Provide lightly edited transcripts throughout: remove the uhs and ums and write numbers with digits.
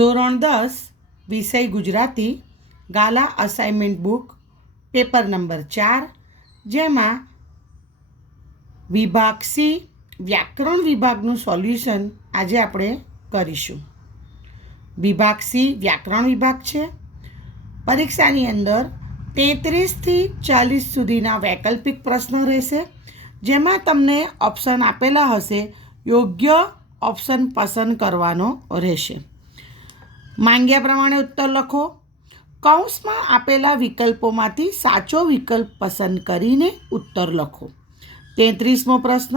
ધોરણ 10 વિષય ગુજરાતી ગાલા assignment book paper number 4 જેમાં વિભાગ સી વ્યાકરણ વિભાગનું સોલ્યુશન આજે આપણે કરીશું. વિભાગ સી વ્યાકરણ વિભાગ છે. પરીક્ષાની અંદર 33થી 40 સુધીના વૈકલ્પિક પ્રશ્નો રહેશે, જેમાં તમને ઓપ્શન આપેલા હશે, યોગ્ય ઓપ્શન પસંદ કરવાનો રહેશે. માંગ્યા પ્રમાણે ઉત્તર લખો. કૌંસમાં આપેલા વિકલ્પોમાંથી સાચો વિકલ્પ પસંદ કરીને ઉત્તર લખો. 33મો પ્રશ્ન,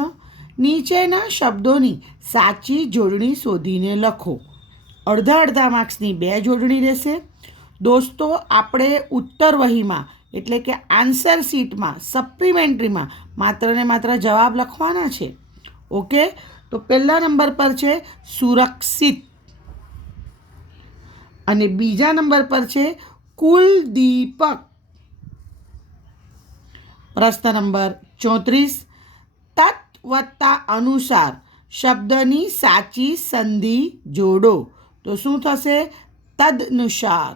નીચેના શબ્દોની સાચી જોડણી શોધીને લખો. અડધા માર્ક્સની 2 જોડણી રહેશે. દોસ્તો, આપણે ઉત્તર વહીમાં એટલે કે આન્સર શીટમાં સપ્લિમેન્ટરીમાં માત્ર ને માત્ર જવાબ લખવાના છે. ઓકે, તો પહેલા નંબર પર છે સુરક્ષિત અને બીજા નંબર પર છે કુલદીપક. પ્રશ્ન નંબર 34, તત વત્તા અનુસાર શબ્દની સાચી સંધિ જોડો. તો શું થશે? તદનુસાર.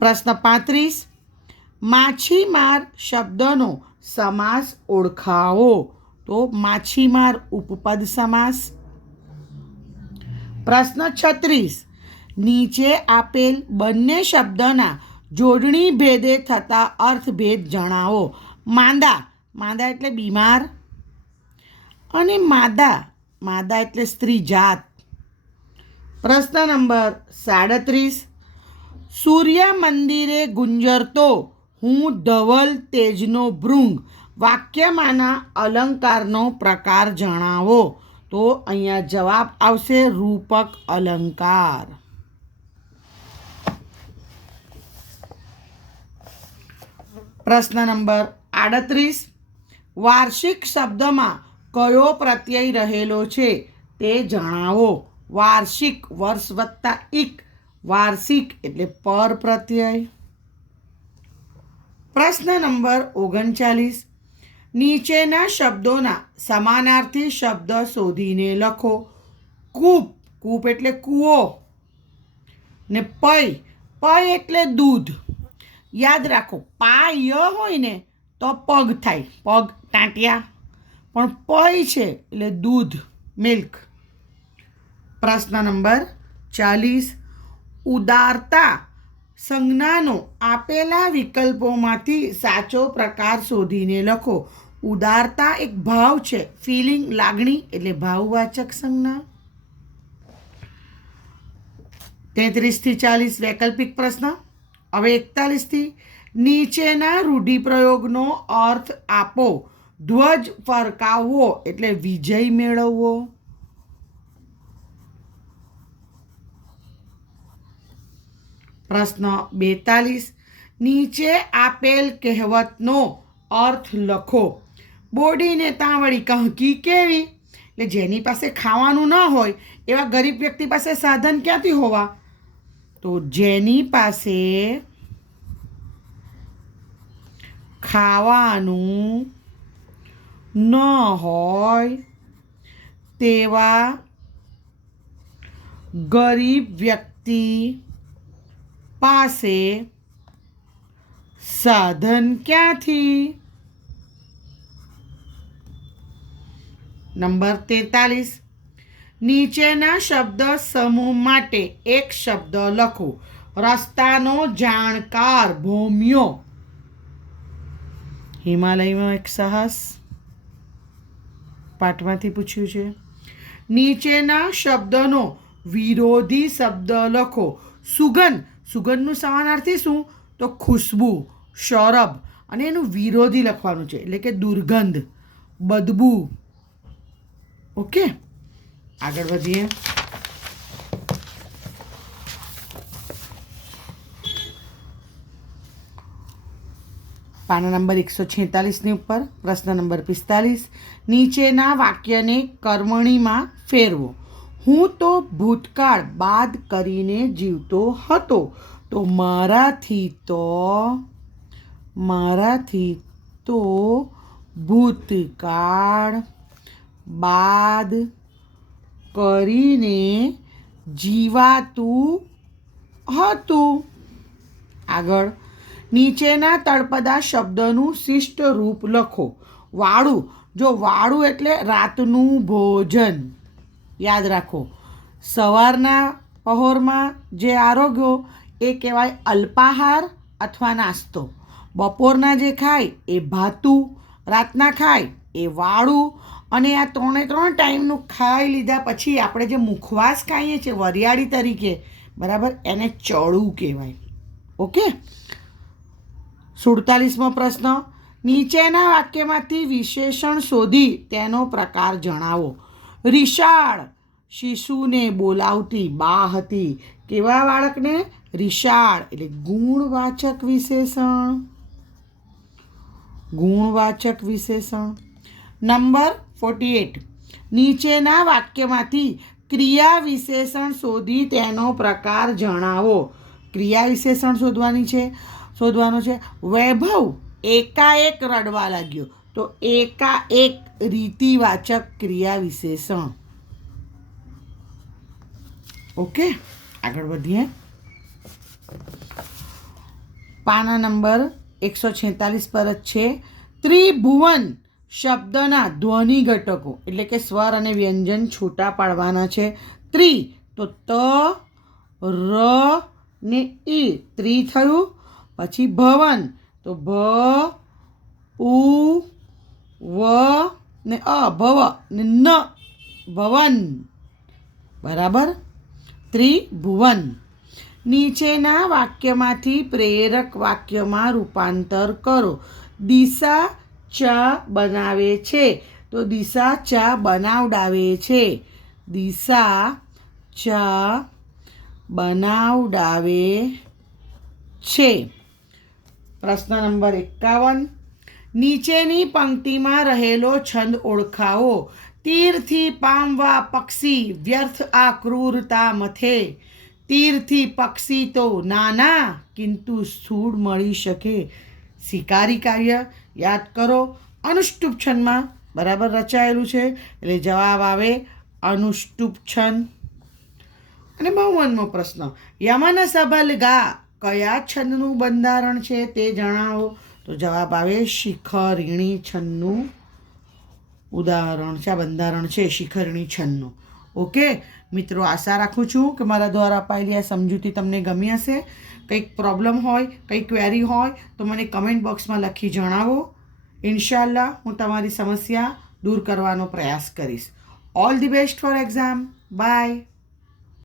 પ્રશ્ન 35, માછીમાર શબ્દનો સમાસ ઓળખાવો. તો માછીમાર ઉપપદ સમાસ. પ્રશ્ન 36, નીચે આપેલ બંને શબ્દના જોડણી ભેદે થતા અર્થભેદ જણાવો. માંદા એટલે બીમાર અને માદા એટલે સ્ત્રી જાત. પ્રશ્ન નંબર 37, સૂર્ય મંદિરે ગુંજરતો હું ધવલ તેજનો ભૃંગ. વાક્યમાંના અલંકારનો પ્રકાર જણાવો. તો અહીંયા જવાબ આવશે રૂપક અલંકાર. પ્રશ્ન નંબર 38, વાર્ષિક શબ્દમાં કયો પ્રત્યય રહેલો છે તે જણાવો. વાર્ષિક, વર્ષ વત્તા ઇક, વાર્ષિક એટલે પર પ્રત્યય. પ્રશ્ન નંબર 39, નીચેના શબ્દોના સમાનાર્થી શબ્દ શોધીને લખો. કૂપ એટલે કૂવો ને પય એટલે દૂધ. યાદ રાખો, પાય હોય ને તો પગ થાય, પગ ટાંટિયા, પણ પય છે એટલે દૂધ, મિલ્ક. પ્રશ્ન નંબર 40, ઉદારતા સંજ્ઞાનો આપેલા વિકલ્પોમાંથી સાચો પ્રકાર શોધીને લખો. ઉદારતા એક ભાવ છે, ફિલિંગ, લાગણી એટલે ભાવવાચક સંજ્ઞા. 33થી 40 વૈકલ્પિક પ્રશ્ન. હવે 41થી, નીચેના રૂઢિપ્રયોગનો અર્થ આપો. ધ્વજ ફરકાવવો એટલે વિજય મેળવવો. પ્રશ્ન 42, નીચે આપેલ કહેવતનો અર્થ લખો. બોડીને તાવડી કહકી કેવી. એટલે જેની પાસે ખાવાનું ન હોય એવા ગરીબ વ્યક્તિ પાસે સાધન ક્યાંથી હોવા? તો જેની પાસે ખાવાનું ન હોય તેવા ગરીબ વ્યક્તિ પાસે સાધન ક્યાંથી? નંબર 43, નીચેના શબ્દ સમૂહ માટે એક શબ્દ લખો. રસ્તાનો જાણકાર ભોમ્યો. હિમાલયમાં એક સાહસ પાઠમાંથી પૂછ્યું છે. નીચેના શબ્દનો વિરોધી શબ્દ લખો. સુગંધનું સમાનાર્થી શું? તો ખુશ્બુ, શરબ, અને એનું વિરોધી લખવાનું છે એટલે કે દુર્ગંધ, બદબુ. ઓકે, આગળ વધીએ. પાના નંબર 146ની ઉપર પ્રશ્ન નંબર 45, નીચેના વાક્યને કર્મણીમાં ફેરવો. હું તો ભૂતકાળ બાદ કરીને જીવતો હતો. તો મારાથી તો ભૂતકાળ બાદ કરીને જીવાતું હતું. આગળ નીચેના તળપદા શબ્દનું શિષ્ટ રૂપ લખો. વાળું, જો વાળું એટલે રાતનું ભોજન, યાદ રાખો. સવારના પહોરમાં જે આરોગ્યો એ કહેવાય અલ્પાહાર અથવા નાસ્તો. બપોરના જે ખાય એ ભાતું, રાતના ખાય એ વાળું, અને આ 3 ટાઈમનું ખાઈ લીધા પછી આપણે જે મુખવાસ ખાઈએ છીએ વરિયાળી તરીકે, બરાબર, એને ચડું કહેવાય. ઓકે. 47મો પ્રશ્ન, નીચેના વાક્યમાંથી વિશેષણ શોધી તેનો પ્રકાર જણાવો. રિશાળ, શિશુને બોલાવતી બા હતી. કેવા બાળકને? રિશાળ, એટલે ગુણવાચક વિશેષણ. ગુણવાચક વિશેષણ. નંબર 48, નીચેના વાક્યમાંથી ક્રિયા વિશેષણ શોધી તેનો પ્રકાર જણાવો. ક્રિયા વિશેષણ શોધવાનો છે. વૈભવ એકાએક રડવા લાગ્યો, તો એકાએક રીતિવાચક ક્રિયા વિશેષણ. ઓકે, આગળ વધીએ. પાના નંબર 146 પર જ છે. ત્રિભુવન શબ્દના ધ્વનિ ઘટકો, એટલે કે સ્વર અને વ્યંજન છૂટા પાડવાના છે. ત્રિ તો ત, ર ને ઈ, ત્રિ થયું. પછી ભવન તો ભ, ઉ, વ ને અ, ભવ ને ન, ભવન. બરાબર. ત્રિભુવન. નીચેના વાક્યમાંથી પ્રેરક વાક્યમાં રૂપાંતર કરો. દિશા ચા બનાવે છે, તો દિશા ચા બનાવડાવે છે. દિશા ચા બનાવડાવે છે. પ્રશ્ન નંબર 51, નીચેની પંક્તિમાં રહેલો છંદ ઓળખાવો. તીરથી પામવા પક્ષી વ્યર્થ આ ક્રૂરતા મથે. તીરથી પક્ષી તો નાના કિંતુ સ્થૂળ મળી શકે. શિકારી કાર્ય યાદ કરો. અનુષ્ટુપ છંદમાં બરાબર રચાયેલું છે, એટલે જવાબ આવે અનુષ્ટુપ છંદ. અને 52મો પ્રશ્ન, યમન સબલ ગા કયા છંદનું બંધારણ છે તે જણાવો. તો જવાબ આવે શિખરિણી છંદનું ઉદાહરણ છે, આ બંધારણ છે શિખરિણી છંદનું. ઓકે મિત્રો, આશા રાખું છું કે મારા દ્વારા અપાયેલી આ સમજૂતી તમને ગમી હશે. કંઈક પ્રોબ્લેમ હોય, કંઈ ક્વેરી હોય તો મને કમેન્ટ બોક્સમાં લખી જણાવો. ઇન્શાલ્લાહ હું તમારી સમસ્યા દૂર કરવાનો પ્રયાસ કરીશ. All the best for exam. By.